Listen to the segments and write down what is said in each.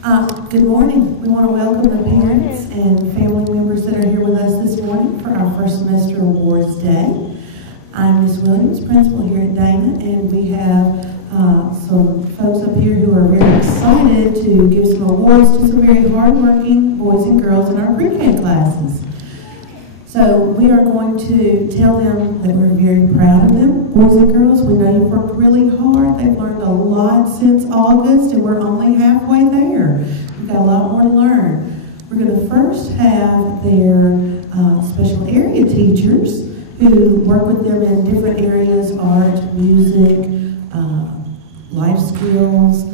Good morning. We want to welcome the parents and family members that are here with us this morning for our first semester awards day. I'm Ms. Williams, principal here at Dana, and we have some folks up here who are very excited to give some awards to some very hardworking boys and girls in our pre-K classes. So we are going to tell them that we're very proud of them. Boys and girls, we know you've worked really hard. They've learned a lot since August, and we're only halfway there. We've got a lot more to learn. We're going to first have their special area teachers who work with them in different areas: art, music, life skills,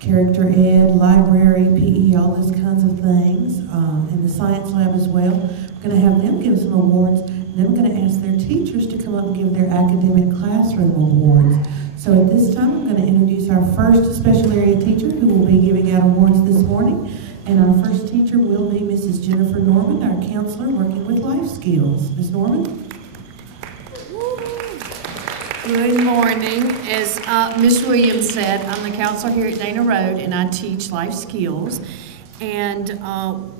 character ed, library, PE, all those kinds of things, and the science lab as well. We're going to have them give some awards, and then we're going to ask their teachers to come up and give their academic classroom awards. So at this time, I'm going to introduce our first special area teacher who will be giving out awards this morning. And our first teacher will be Mrs. Jennifer Norman, our counselor working with life skills. Ms. Norman? Good morning. As Ms. Williams said, I'm the counselor here at Dana Road, and I teach life skills. And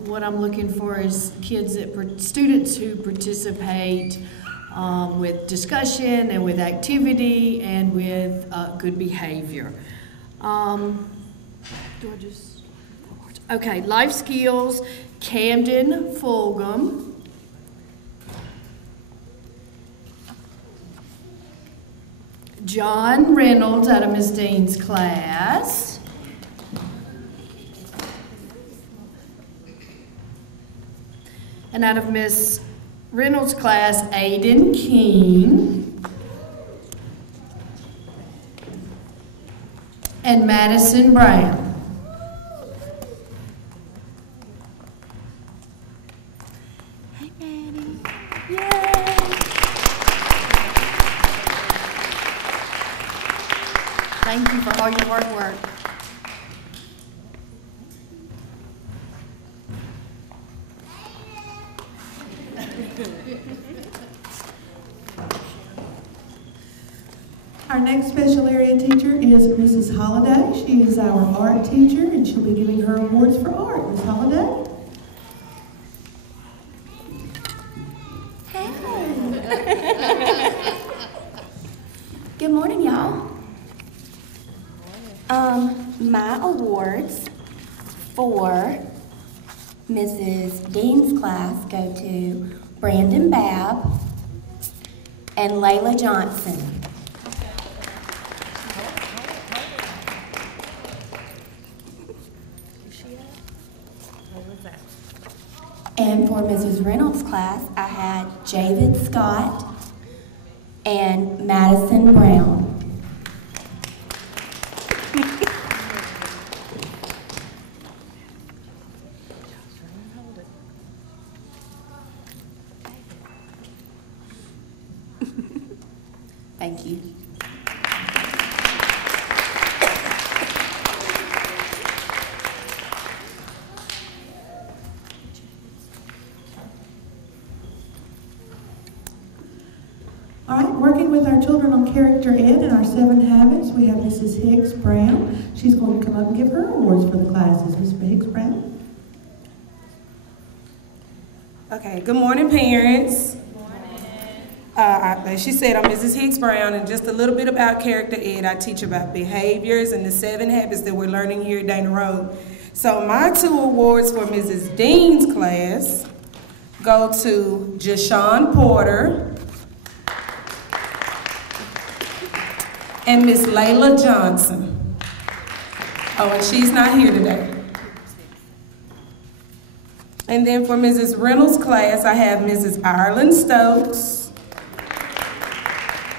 what I'm looking for is students who participate with discussion and with activity and with good behavior. Okay, life skills, Camden Fulgham. John Reynolds out of Miss Dean's class. And out of Miss Reynolds' class, Aiden King. And Madison Brown. Hey, Maddie. Yay! Thank you for all your hard work. Our next special area teacher is Mrs. Holliday. She is our art teacher, and she'll be giving her awards for art. Ms. Holliday? Hey. Good morning, y'all. My awards for Mrs. Dean's class go to Brandon Babb and Layla Johnson. And for Mrs. Reynolds' class, I had Javid Scott and Madison Brown. Thank you. All right, working with our children on character ed and our 7 habits, we have Mrs. Hicks Brown. She's going to come up and give her awards for the classes. Ms. Hicks Brown? Okay, good morning, parents. As she said, I'm Mrs. Hicks Brown, and just a little bit about character ed. I teach about behaviors and the 7 habits that we're learning here at Dana Road. So my 2 awards for Mrs. Dean's class go to Jashawn Porter and Miss Layla Johnson. Oh, and she's not here today. And then for Mrs. Reynolds' class, I have Mrs. Ireland Stokes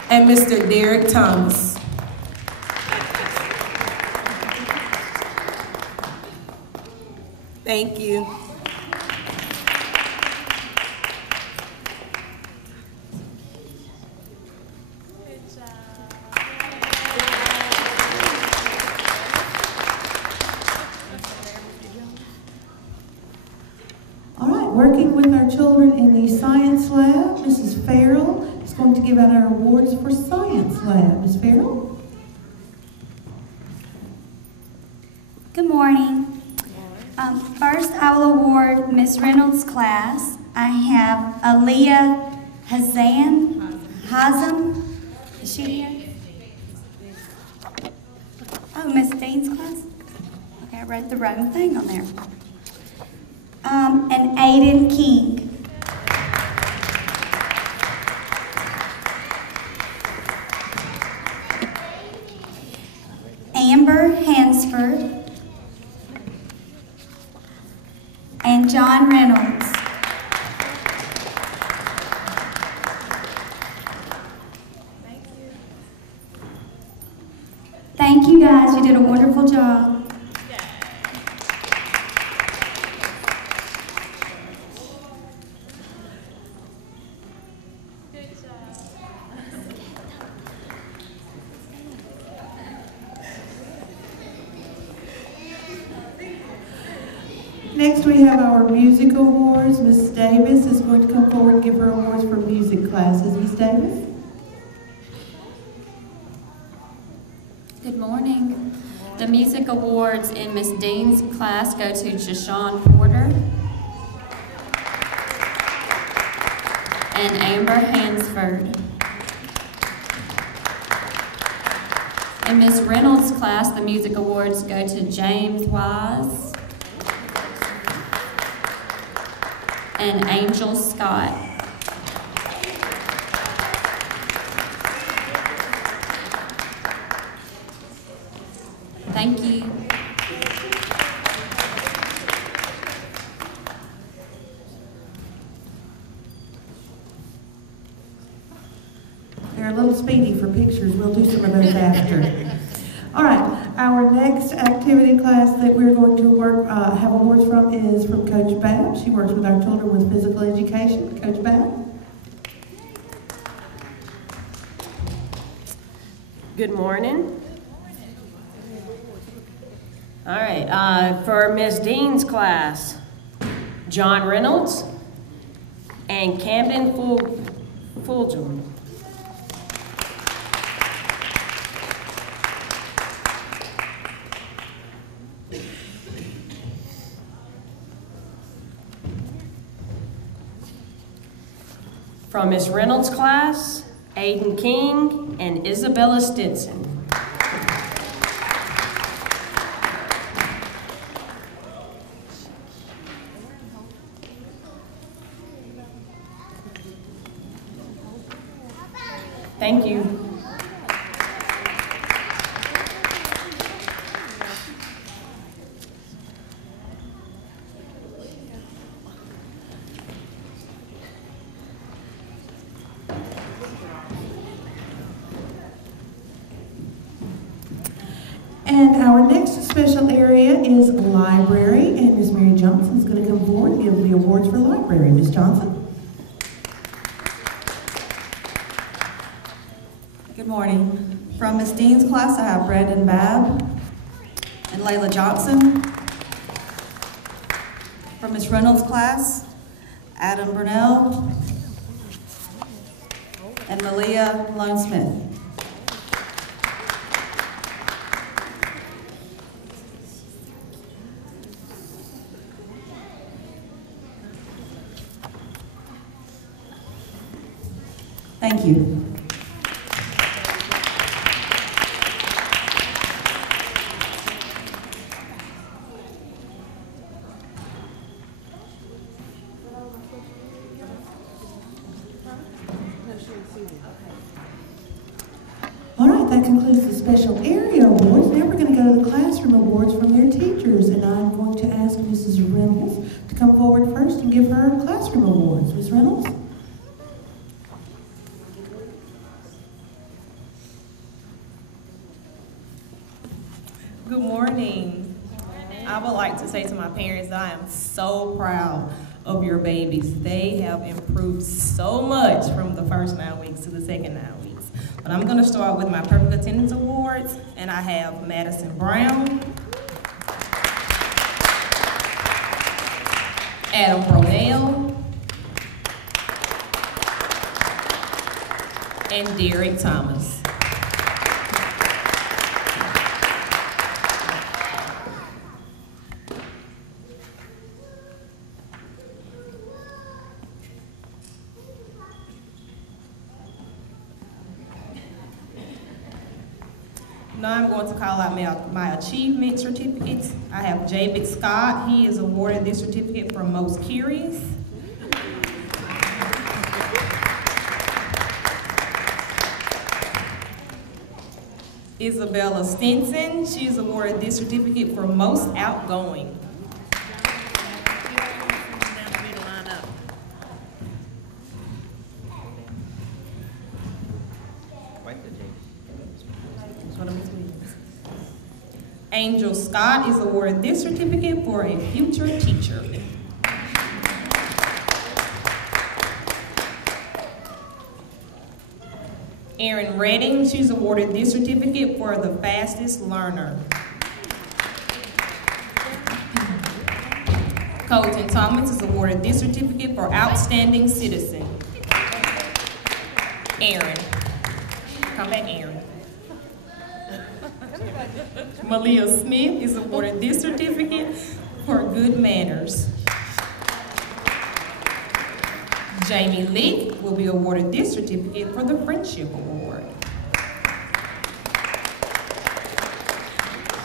and Mr. Derek Thomas. Thank you. All right, working with our children in the science lab, Mrs. Farrell is going to give out our awards for science lab. Ms. Farrell? Good morning. First, I will award Miss Reynolds' class. I have Aaliyah Hazem. Is she here? Oh, Miss Dean's class? Okay, I wrote the wrong thing on there. And Aiden King. Amber Hansford. And John Reynolds. Thank you guys, you did a wonderful job. Next, we have our music awards. Ms. Davis is going to come forward and give her awards for music classes. Ms. Davis? Good morning. The music awards in Miss Dean's class go to Jashawn Porter and Amber Hansford. In Miss Reynolds' class, the music awards go to James Wise and Angel Scott. Thank you. They're a little speedy for pictures. We'll do some of those after. All right, our next activity class that we're going to have awards from is from Coach Babb. She works with our children with physical education. Coach Babb? Good morning. All right, for Miss Dean's class, John Reynolds and Camden Fulger. From Miss Reynolds' class, Aiden King and Isabella Stinson. Thank you. And our next special area is library, and Ms. Mary Johnson is going to come forward and give the awards for library. Ms. Johnson? Good morning. From Ms. Dean's class, I have Brandon Babb and Layla Johnson. From Ms. Reynolds' class, Adam Burnell and Malia Lone Smith. Thank you. All right, that concludes the special area awards. Now we're going to go to the classroom awards from their teachers, and I'm going to ask Mrs. Reynolds to come forward first and give her classroom awards. Ms. Reynolds? Good morning. I would like to say to my parents that I am so proud of your babies. They have improved so much from the first 9 weeks to the second 9 weeks. But I'm going to start with my Perfect Attendance Awards, and I have Madison Brown, Adam Bronell, and Derek Thomas. Now I'm going to call out my achievement certificates. I have David Scott. He is awarded this certificate for Most Curious. Isabella Stinson. She is awarded this certificate for Most Outgoing. Angel Scott is awarded this certificate for a future teacher. Erin Redding, she's awarded this certificate for the fastest learner. Colton Thomas is awarded this certificate for outstanding citizen. Erin. Come back, Erin. Malia Smith is awarded this certificate for good manners. Jamie Leake will be awarded this certificate for the Friendship Award.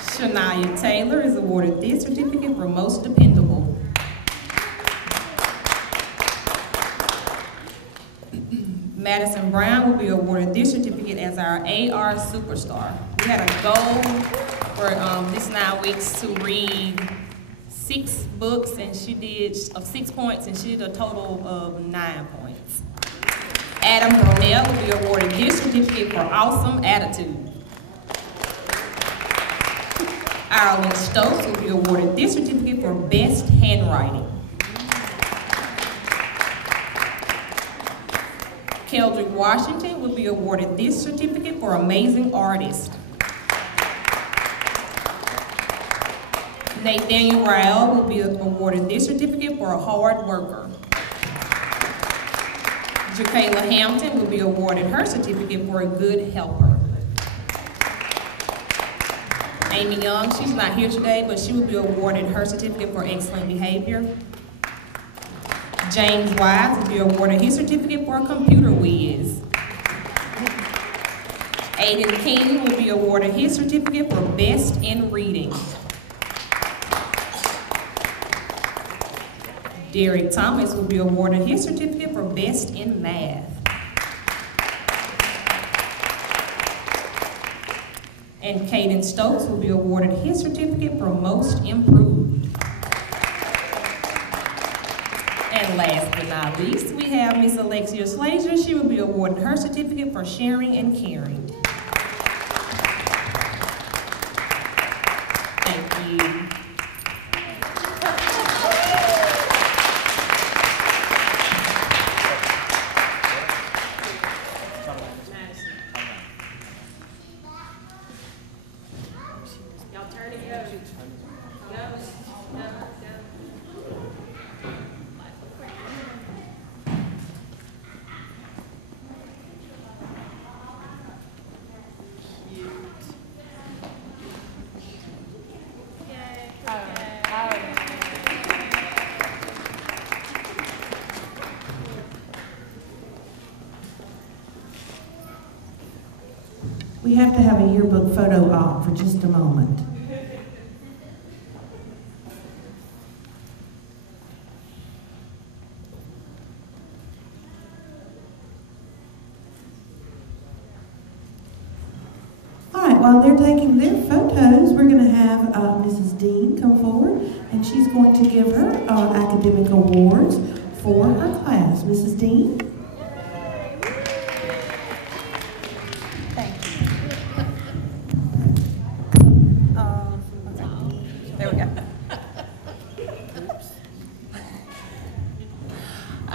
Shania Taylor is awarded this certificate for Most Dependable. Madison Brown will be awarded this certificate as our AR Superstar. We had a goal for this 9 weeks to read 6 books, and she did, of 6 points, and she did a total of 9 points. Adam Brunel will be awarded this certificate for Awesome Attitude. Ireland Stokes will be awarded this certificate for Best Handwriting. Keldrick Washington will be awarded this certificate for Amazing Artist. Nathaniel Rael will be awarded this certificate for a hard worker. Jakayla Hampton will be awarded her certificate for a good helper. Amy Young, she's not here today, but she will be awarded her certificate for excellent behavior. James Wise will be awarded his certificate for a computer whiz. Aiden King will be awarded his certificate for best in reading. Derek Thomas will be awarded his certificate for best in math. And Caden Stokes will be awarded his certificate for most improved. And last but not least, we have Miss Alexia Slager. She will be awarded her certificate for sharing and caring. Thank you. We have to have a yearbook photo op for just a moment. All right, while they're taking their photos, we're going to have Mrs. Dean come forward, and she's going to give her academic awards for her class. Mrs. Dean?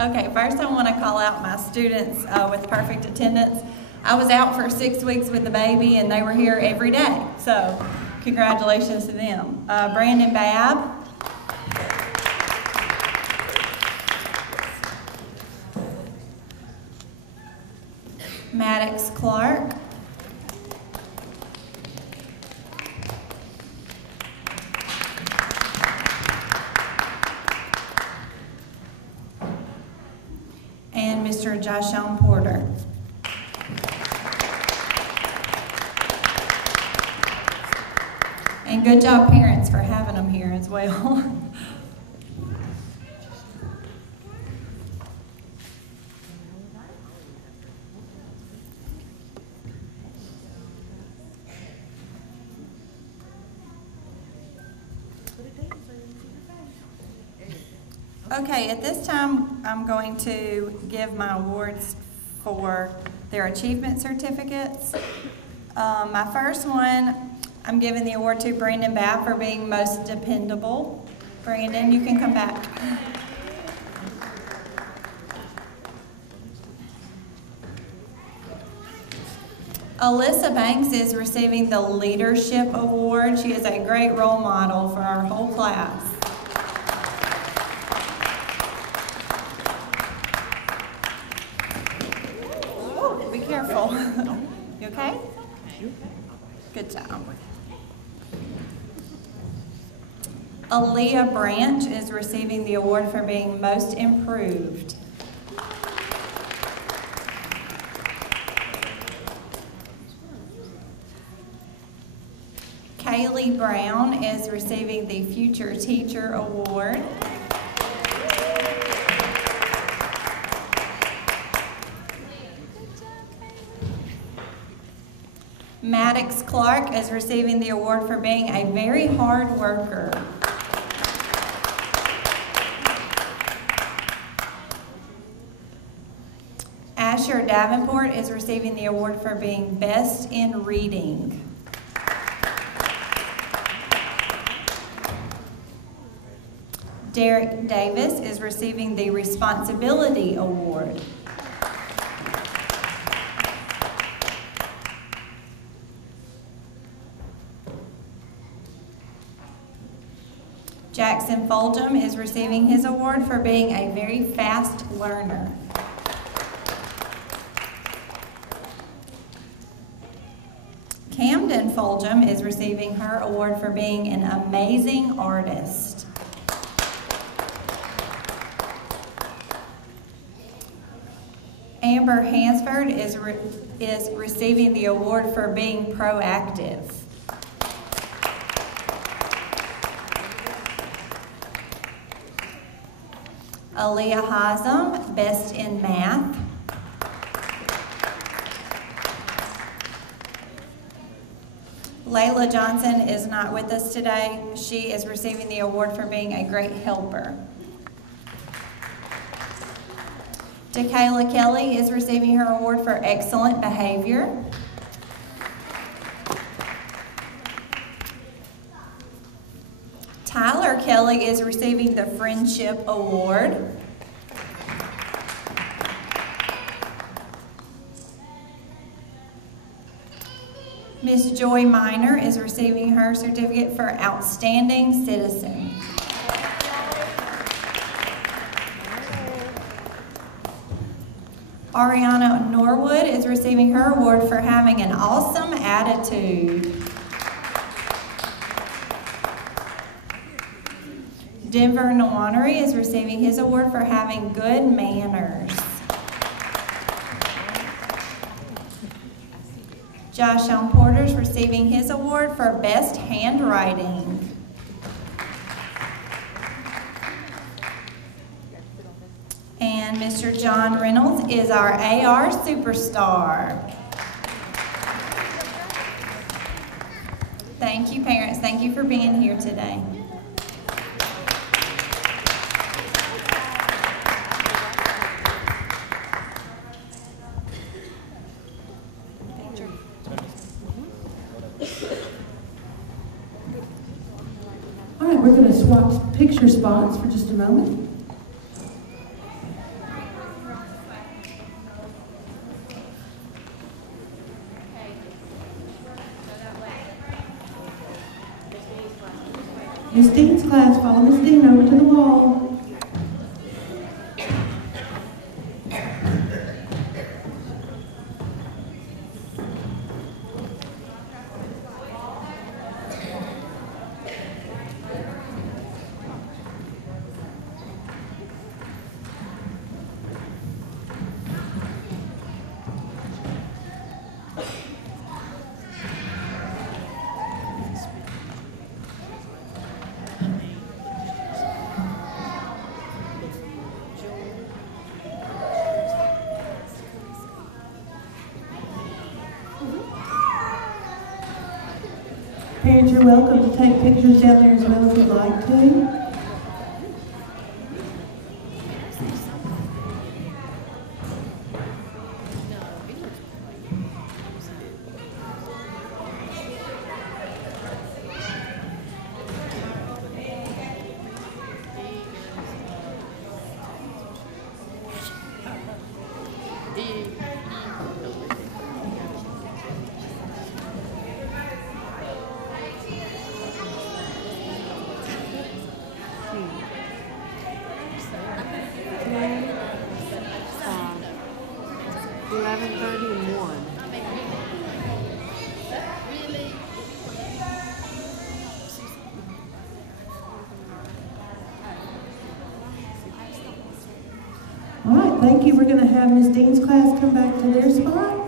Okay, first I want to call out my students with perfect attendance. I was out for 6 weeks with the baby, and they were here every day. So congratulations to them. Brandon Babb. Maddox Clark. And Mr. Joshawn Porter. And good job, parents, for having them here as well. Okay, at this time, I'm going to give my awards for their achievement certificates. My first one, I'm giving the award to Brandon Babb for being most dependable. Brandon, you can come back. Alyssa Banks is receiving the Leadership Award. She is a great role model for our whole class. Oh, be careful. You okay? Good job. Aaliyah Branch is receiving the award for being most improved. Kaylee Brown is receiving the Future Teacher Award. Maddox Clark is receiving the award for being a very hard worker. Asher Davenport is receiving the award for being best in reading. Derek Davis is receiving the Responsibility Award. Jackson Foldham is receiving his award for being a very fast learner. Camden Foldham is receiving her award for being an amazing artist. Amber Hansford is receiving the award for being proactive. Aaliyah Hazem, best in math. Layla Johnson is not with us today. She is receiving the award for being a great helper. Dakayla Kelly is receiving her award for excellent behavior. Tyler Kelly is receiving the Friendship Award. Miss Joy Minor is receiving her certificate for Outstanding Citizen. Ariana Norwood is receiving her award for having an awesome attitude. Denver Nwaneri is receiving his award for having good manners. Josh Elm Porter is receiving his award for best handwriting. And Mr. John Reynolds is our AR superstar. Thank you, parents. Thank you for being here today. All right, we're going to swap picture spots for just a moment. Miss Dean's class, follow Miss Dean over to the wall. Parents, you're welcome to take pictures down there as well if you'd like to. All right, thank you. We're going to have Ms. Dean's class come back to their spot.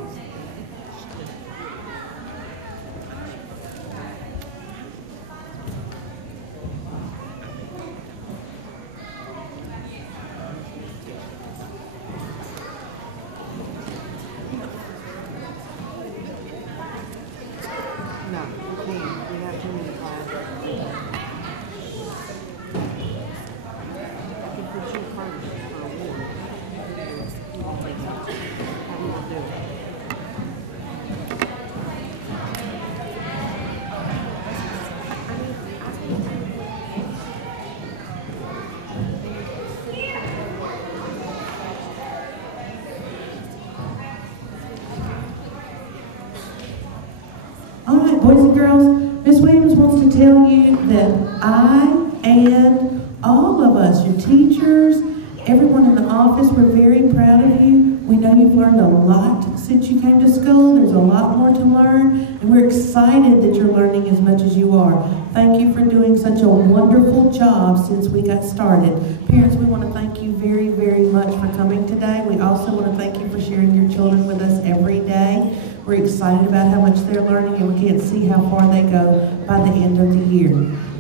All right, boys and girls, Ms. Williams wants to tell you that I and all of us, your teachers, everyone in the office, we're very proud of you. We know you've learned a lot since you came to school. There's a lot more to learn, and we're excited that you're learning as much as you are. Thank you for doing such a wonderful job since we got started. Parents, we want to thank you very, very much for coming today. We also want to thank you for sharing your children with us every day. We're excited about how much they're learning, and we can't see how far they go by the end of the year.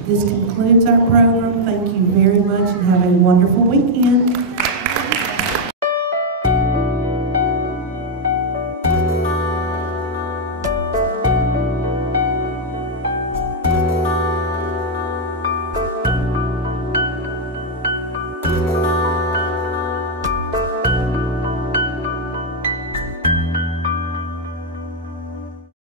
This concludes our program. Thank you very much, and have a wonderful weekend.